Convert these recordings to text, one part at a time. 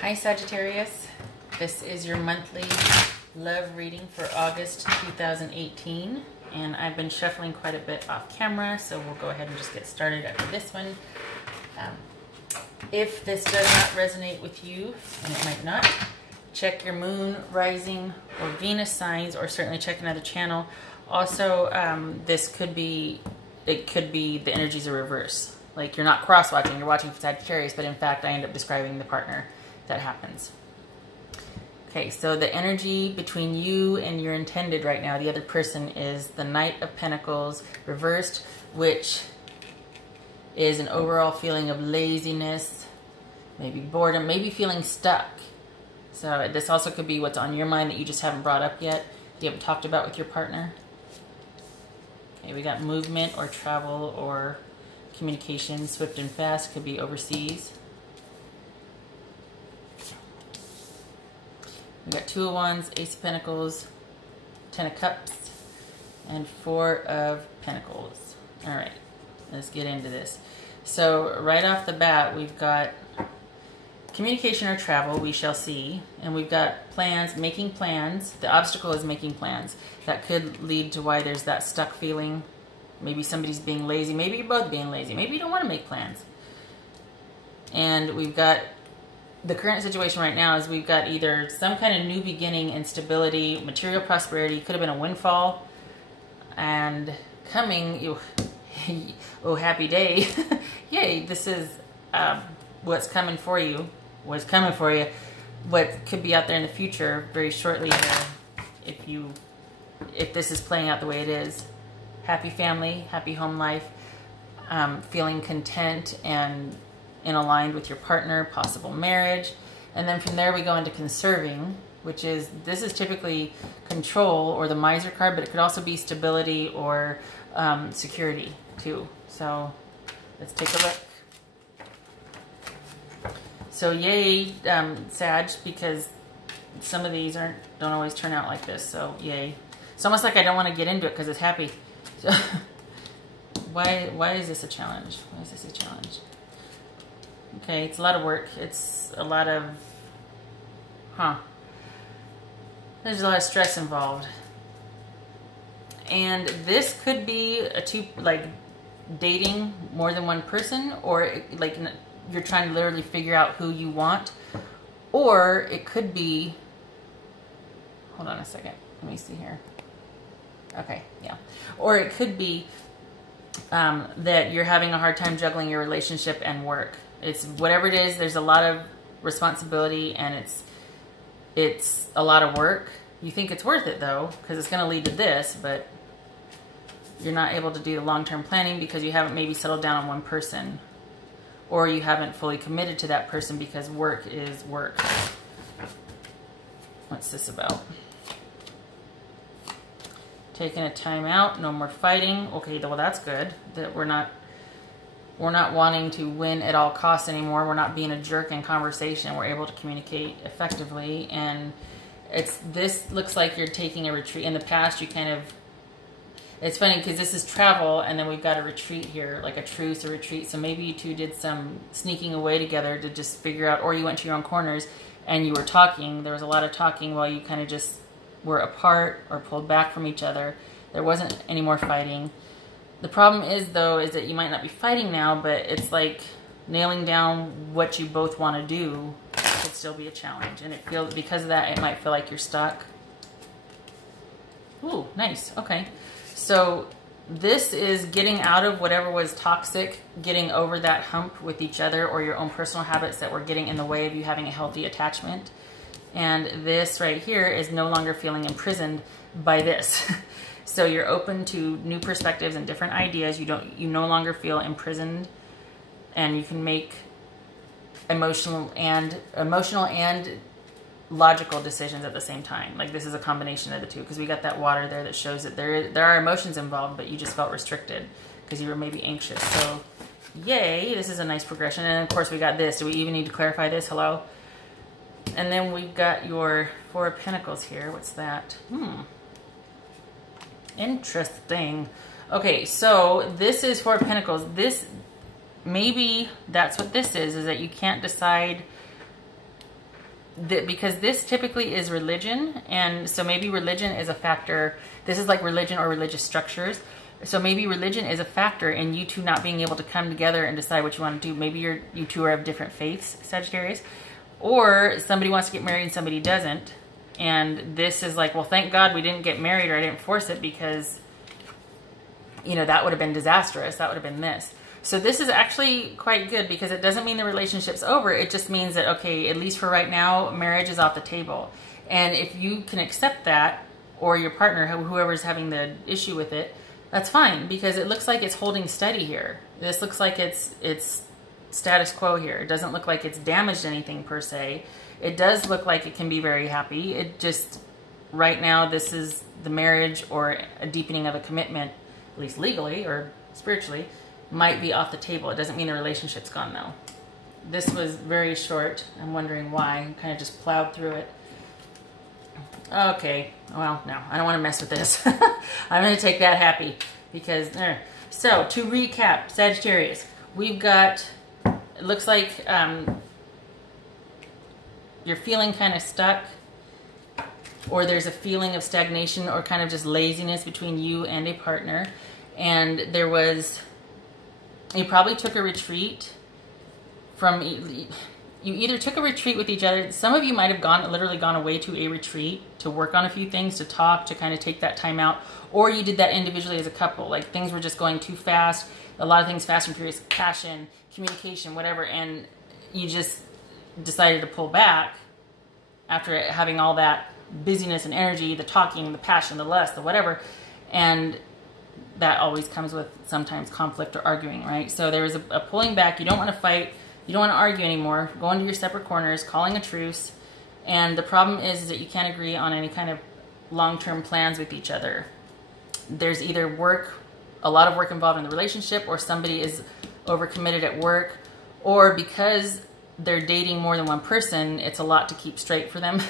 Hi Sagittarius, this is your monthly love reading for August 2018, and I've been shuffling quite a bit off camera, so we'll go ahead and just get started after this one. If this does not resonate with you, and it might not, check your moon, rising, or Venus signs, or certainly check another channel. Also, this could be, the energies are reverse. Like you're not cross-watching, you're watching for Sagittarius, but in fact I end up describing the partner that happens. Okay, so the energy between you and your intended right now, the other person, is the Knight of Pentacles reversed, which is an overall feeling of laziness, maybe boredom, maybe feeling stuck. So this also could be what's on your mind that you just haven't brought up yet, you haven't talked about with your partner. Okay, we got movement or travel or communication, swift and fast, could be overseas. We got Two of Wands, Ace of Pentacles, Ten of Cups, and Four of Pentacles. All right, let's get into this. So right off the bat, we've got communication or travel, we shall see. And we've got plans, making plans. The obstacle is making plans. That could lead to why there's that stuck feeling. Maybe somebody's being lazy. Maybe you're both being lazy. Maybe you don't want to make plans. And we've got the current situation right now is we've got either some kind of new beginning, instability, material prosperity, could have been a windfall, and coming, oh happy day, yay, this is what's coming for you, what could be out there in the future very shortly here, if this is playing out the way it is. Happy family, happy home life, feeling content and aligned with your partner, possible marriage. And then from there we go into conserving, which is, this is typically control or the miser card, but it could also be stability or security too. So let's take a look. So yay, Sag, because some of these don't always turn out like this, so yay. It's almost like I don't want to get into it because it's happy. So why is this a challenge? Why is this a challenge? Okay, it's a lot of work. It's a lot of, there's a lot of stress involved. And this could be dating more than one person, or like you're trying to literally figure out who you want. Or it could be, hold on a second, let me see here. Okay, yeah. Or it could be that you're having a hard time juggling your relationship and work. It's whatever it is, there's a lot of responsibility and it's a lot of work. You think it's worth it though, because it's going to lead to this, but you're not able to do the long-term planning because you haven't maybe settled down on one person, or you haven't fully committed to that person because work is work. What's this about? Taking a time out, no more fighting. Okay, well that's good. That we're not wanting to win at all costs anymore. We're not being a jerk in conversation. We're able to communicate effectively. And this looks like you're taking a retreat. In the past, you kind of, it's funny because this is travel and then we've got a retreat here, like a truce, a retreat. So maybe you two did some sneaking away together to just figure out, or you went to your own corners and you were talking. There was a lot of talking while you kind of just were apart or pulled back from each other. There wasn't any more fighting. The problem is, though, is that you might not be fighting now, but it's like nailing down what you both want to do could still be a challenge. And it feels, because of that, it might feel like you're stuck. Ooh, nice. Okay. So this is getting out of whatever was toxic, getting over that hump with each other or your own personal habits that were getting in the way of you having a healthy attachment. And this right here is no longer feeling imprisoned by this. So you're open to new perspectives and different ideas. You no longer feel imprisoned, and you can make emotional and logical decisions at the same time. Like this is a combination of the two, because we got that water there that shows that there are emotions involved, but you just felt restricted because you were maybe anxious. So yay, this is a nice progression. And of course we got this. Do we even need to clarify this? Hello? And then we've got your Four of Pentacles here. What's that? Interesting. Okay, so this is Four of Pentacles. This, maybe that's what this is that you can't decide because this typically is religion, and so maybe religion is a factor. This is like religion or religious structures. So maybe religion is a factor in you two not being able to come together and decide what you want to do. Maybe you two are of different faiths, Sagittarius. Or somebody wants to get married and somebody doesn't. And this is like, well, thank God we didn't get married, or I didn't force it, because, you know, that would have been disastrous. That would have been this. So this is actually quite good, because it doesn't mean the relationship's over. It just means that, okay, at least for right now, marriage is off the table. And if you can accept that, or your partner, whoever's having the issue with it, that's fine, because it looks like it's holding steady here. This looks like it's status quo here. It doesn't look like it's damaged anything per se. It does look like it can be very happy. It just, right now, this is the marriage or a deepening of a commitment, at least legally or spiritually, might be off the table. It doesn't mean the relationship's gone, though. This was very short. I'm wondering why. I kind of just plowed through it. Okay, well, no, I don't want to mess with this. I'm going to take that happy, because there. So, to recap, Sagittarius, we've got, it looks like you're feeling kind of stuck, or there's a feeling of stagnation or kind of just laziness between you and a partner. And there was, you probably took a retreat from, you either took a retreat with each other. Some of you might have literally gone away to a retreat to work on a few things, to talk, to kind of take that time out. Or you did that individually as a couple. Like, things were just going too fast. A lot of things fast and furious, passion, communication, whatever. And you just decided to pull back after having all that busyness and energy, the talking, the passion, the lust, the whatever. And that always comes with sometimes conflict or arguing, right? So there was a pulling back. You don't want to fight. You don't want to argue anymore. Go into your separate corners, calling a truce. And the problem is that you can't agree on any kind of long-term plans with each other. There's either a lot of work involved in the relationship, or somebody is overcommitted at work, or because they're dating more than one person, it's a lot to keep straight for them.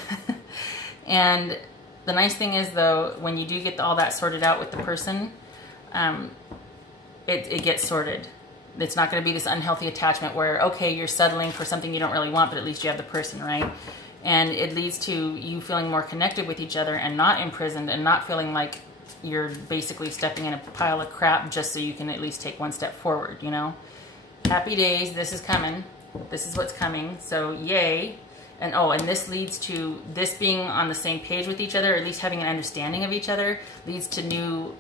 And the nice thing is, though, when you do get all that sorted out with the person, it gets sorted. It's not going to be this unhealthy attachment where, okay, you're settling for something you don't really want, but at least you have the person, right? And it leads to you feeling more connected with each other and not imprisoned, and not feeling like you're basically stepping in a pile of crap just so you can at least take one step forward, you know? Happy days. This is coming. This is what's coming. So yay. And oh, and this leads to this being on the same page with each other, or at least having an understanding of each other, leads to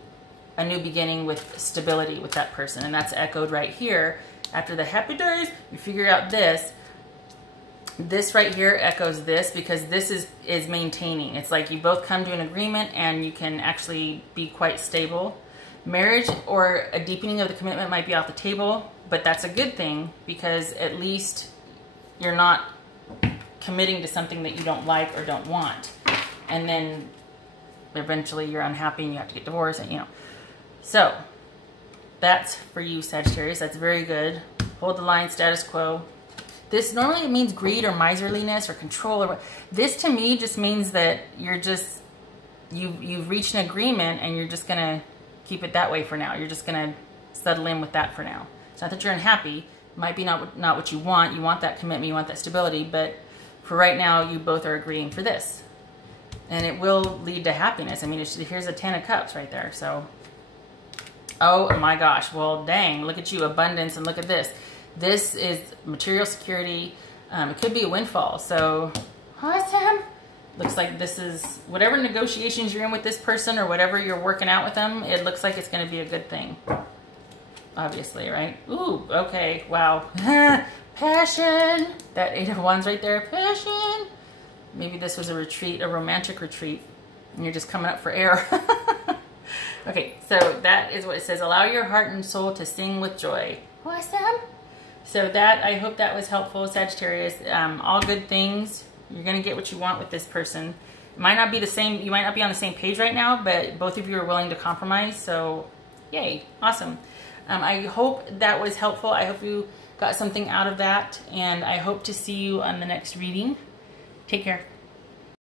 a new beginning with stability with that person. And that's echoed right here. After the happy days, you figure out this. This right here echoes this, because this is maintaining. It's like you both come to an agreement and you can actually be quite stable. Marriage or a deepening of the commitment might be off the table, but that's a good thing, because at least you're not committing to something that you don't like or don't want. And then eventually you're unhappy and you have to get divorced, and you know. So that's for you, Sagittarius. That's very good. Hold the line, status quo. This normally means greed or miserliness or control. Or this to me just means that you're just, you've reached an agreement and you're just going to keep it that way for now. You're just going to settle in with that for now. It's not that you're unhappy. It might be not what you want. You want that commitment. You want that stability. But for right now, you both are agreeing for this. And it will lead to happiness. I mean, here's a 10 of Cups right there. So, oh my gosh. Well, dang. Look at you. Abundance. And look at this. This is material security. It could be a windfall. So, awesome. Looks like this is whatever negotiations you're in with this person, or whatever you're working out with them, it looks like it's going to be a good thing. Obviously, right? Ooh, okay. Wow. Passion. That 8 of Wands right there. Passion. Maybe this was a retreat, a romantic retreat, and you're just coming up for air. Okay, so that is what it says. Allow your heart and soul to sing with joy. Awesome. So that, I hope that was helpful, Sagittarius. All good things. You're going to get what you want with this person. It might not be the same. You might not be on the same page right now, but both of you are willing to compromise. So, yay. Awesome. I hope that was helpful. I hope you got something out of that. And I hope to see you on the next reading. Take care.